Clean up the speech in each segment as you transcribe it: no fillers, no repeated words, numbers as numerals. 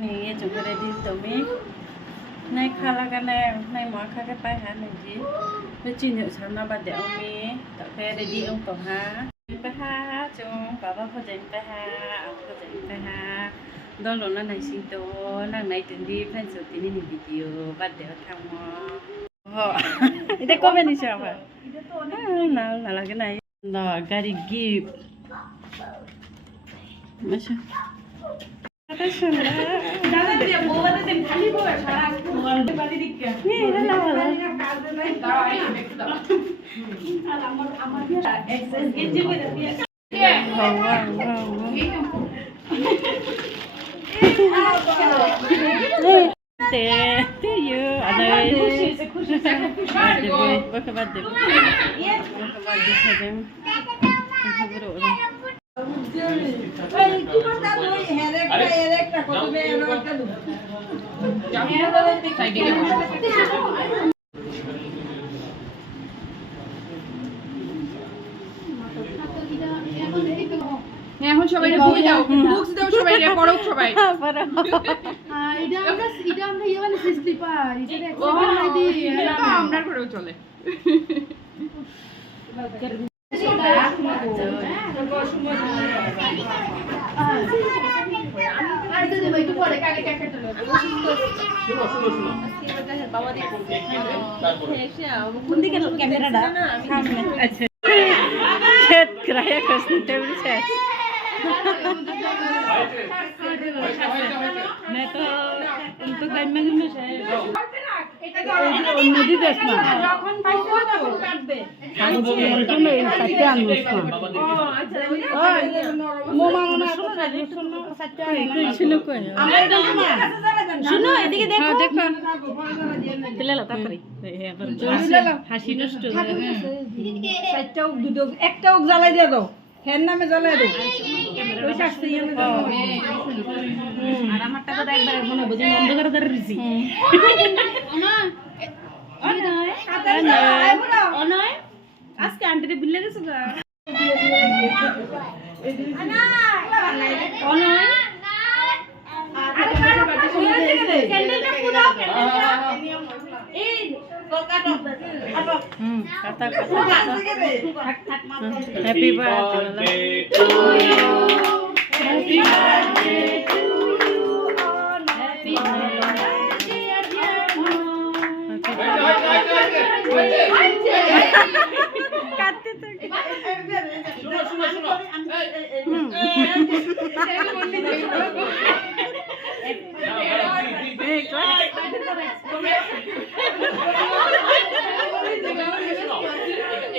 Nè chúng ta đi tàu mi nay khá là cái này nay món khá cái bài hát này gì với chuyện nhựa sáng nào bạn để ông mi tạo cái để đi ông tổ ha bài hát chúng bà có dành bài hát ông có dành bài hát đó là nó này sinh tố năng này từng đi fan số tin đi video bạn để thằng họ đây có bên đi sao vậy nào là cái này là gari gift mấy sao দাদা দিয়ে মোবাইলে দেন খালি বলে সারা মোবাইলে বাড়ি দিকে hello আর আমার access গেজি বলে দিয়ে তে ইউ আরে খুশি বাকে বাদ দে বাদ দে সাজেন খবর ওরা এখন সবাই বই দাও বুকস দাও সবাই পড়ো সবাই এটা আমরা ইয়ে স্লিপার এটা এক্সট্রা আইডি আমরা করেও চলে কোন দিকে ক্যামেরাটা সামনে আচ্ছা শেট গ্রাহক হচ্ছে টেবিল শেট मैं तो उनको घर में नदी देखना যখন পাইছো তখন কাটবে আমি বলতো না এই সাথে আনবো ওই মোমা মনে শুনো সাথে আনবো শুনো কই আমরা দেখো না শুনো এদিকে দেখো হ্যাঁ দেখো দিলে লতা করি হাসি নষ্ট সাতটাও দুটো একটাও জ্বালাই দিয়ে দাও ফ্যান নামে জ্বালাই দাও ওই শাস্তি এনে দাও আর আমারটা তো একবার মনে বুঝি অন্ধকার ধরে দিছি অনয় আজকে আন্টিতে বিলে গেছো গা অনয় ক্যান্ডেলটা পুরাও ক্যান্ডেলটা এই কাটো কাটা happy birthday to you happy birthday to you happy কাটতে তো শুনো শুনো শুনো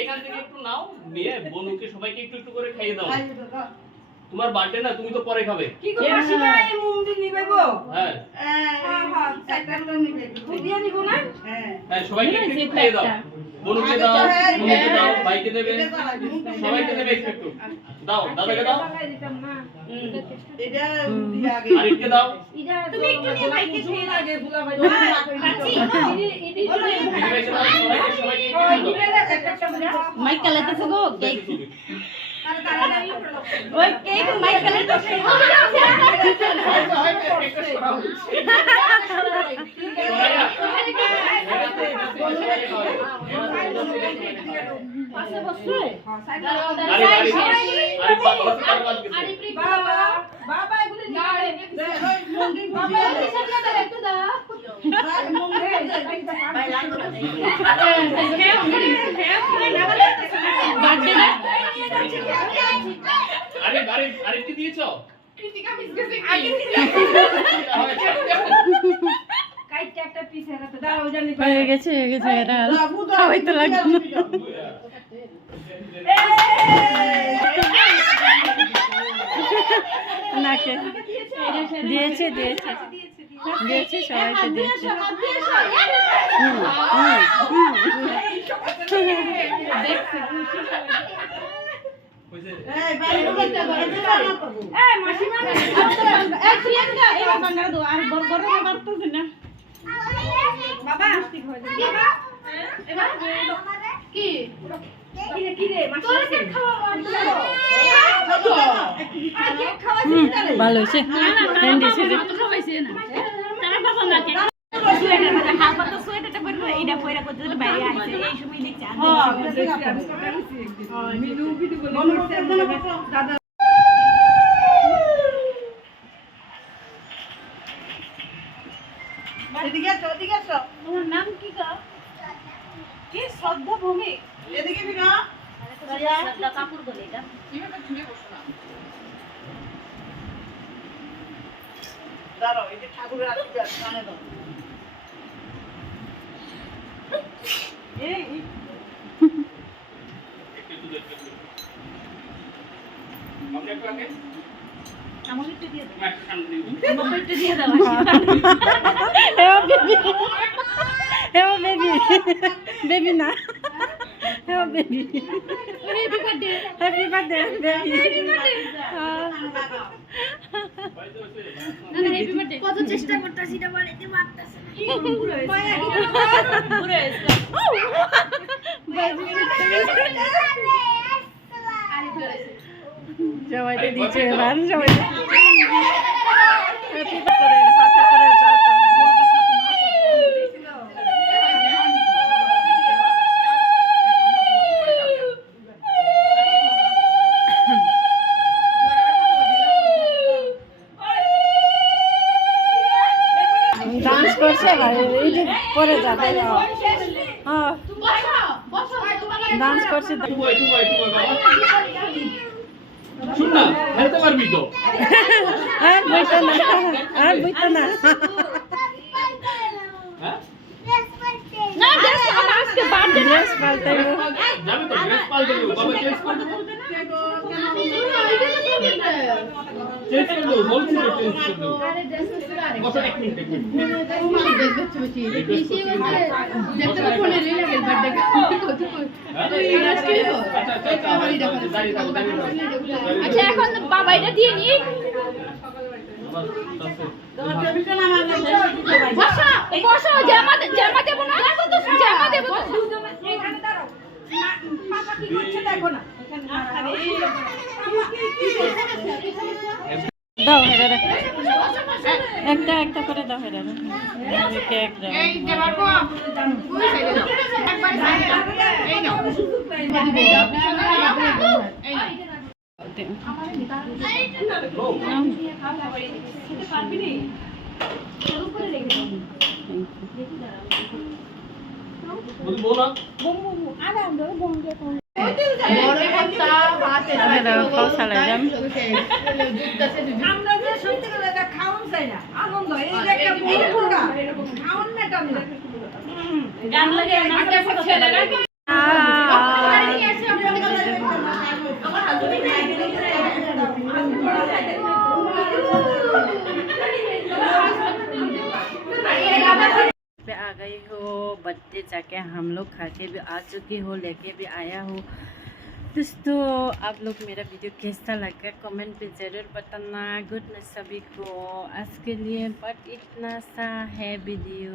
এখান থেকে একটু নাও নিয়ে বনুকে সবাইকে একটু একটু করে খাইয়ে দাও তোমার বার্থডে না তুমি তো পরে খাবে কি গো মাসিমা এই মুন্ডি নিবেগো হ্যাঁ হ্যাঁ চারটা নিবে বুদিয়া নিব না হ্যাঁ সবাইকে একটু একটু খাইয়ে দাও বনুকে দাও বনুকে দাও ভাইকে দেবে সবাইকে দেবে একটু একটু দাও দাদাকে দাও এটা দিয়া আগে আরিফকে দাও তুমি একটু নিয়ে ভাইকে খেয়ে লাগে বুলা ভাই আছি মাইক কালাতেছ গো কেক ওই কেক মাইক কালাতেছ পাশে বসে বাবা বাবা এগুলো নিয়ে বাবা একটু দাও আরে কি দিয়েছো কৃতিকা মিস গেছে কাইটা একটা পিস এরাতে দাও ওই জানি হয়ে গেছে এটা খাওয়াই তো লাগবে নাকে দিয়েছে দিয়েছে দিয়েছে সবাইকে দিয়েছে বাবা কি তোর কেক খাওয়া ভালো হয়েছে খাওয়াইছে না তারা বাবা মাকে তোমার নাম কি গো? কি শ্রদ্ধা ভূমি? এদিকে বিনা শ্রদ্ধা কাপুর বলে এটা। দাঁড়াও, এই যে ঠাকুরের আশীর্বাদ কানে দাও। এই আপনি একটু আগে আমাকে একটু দিয়ে দাও। একটা সামনে দিন। আমাকে একটু দিয়ে দাও হেও বেবি বেবি না হেও বেবি হ্যাপি বার্থডে বেবি কত চেষ্টা করতেছি না বাড়িতে মারতেছে সবাইকে দিচ্ছে এবার সবাই হ্যাপি বার্থডে হাতে করে চলতো ডান্স করছে ভাই এই যে পরে যাবে হ্যাঁ ডান্স করছে একটু বয়, বাবা। শুন না, খেলতে পারবি তো। আর বইতো না আর বইতো না হ্যাঁ? ড্রেস পাল্টাইলো যাবে তো, ড্রেস পাল্টে দেবো। বাবা চেঞ্জ করে দেবো। চেঞ্জ করে দেবো, বলছি তো চেঞ্জ করে দেবো। বসো, এক মিনিট। আচ্ছা এখন বাবা এটা দিয়ে নি বসো বসো জামা দেবো না জামা দেবো এখানে দাঁড়াও পাপা কি করছে দেখো না দাও হেরা একটা একটা করে দাও হেরা কেক দাও এই যে বাবু ওই সাইডে দাও একবার সাইডে দাও এই নাও এই নাও बोला আমরা যে সত্যি করে এটা খাওন চাই না আনন্দ এই যে একটা বড় খাওন মেটান না গান লাগে একটা ছেলেরা आ गई हो बर्थडे जाके हम लोग खा के भी आ चुकी हो लेके भी आया हो दोस्तों आप लोग मेरा वीडियो कैसा लगा कमेंट पे ज़रूर बताना गुड नाइट सभी को आज के लिए बट इतना सा है वीडियो।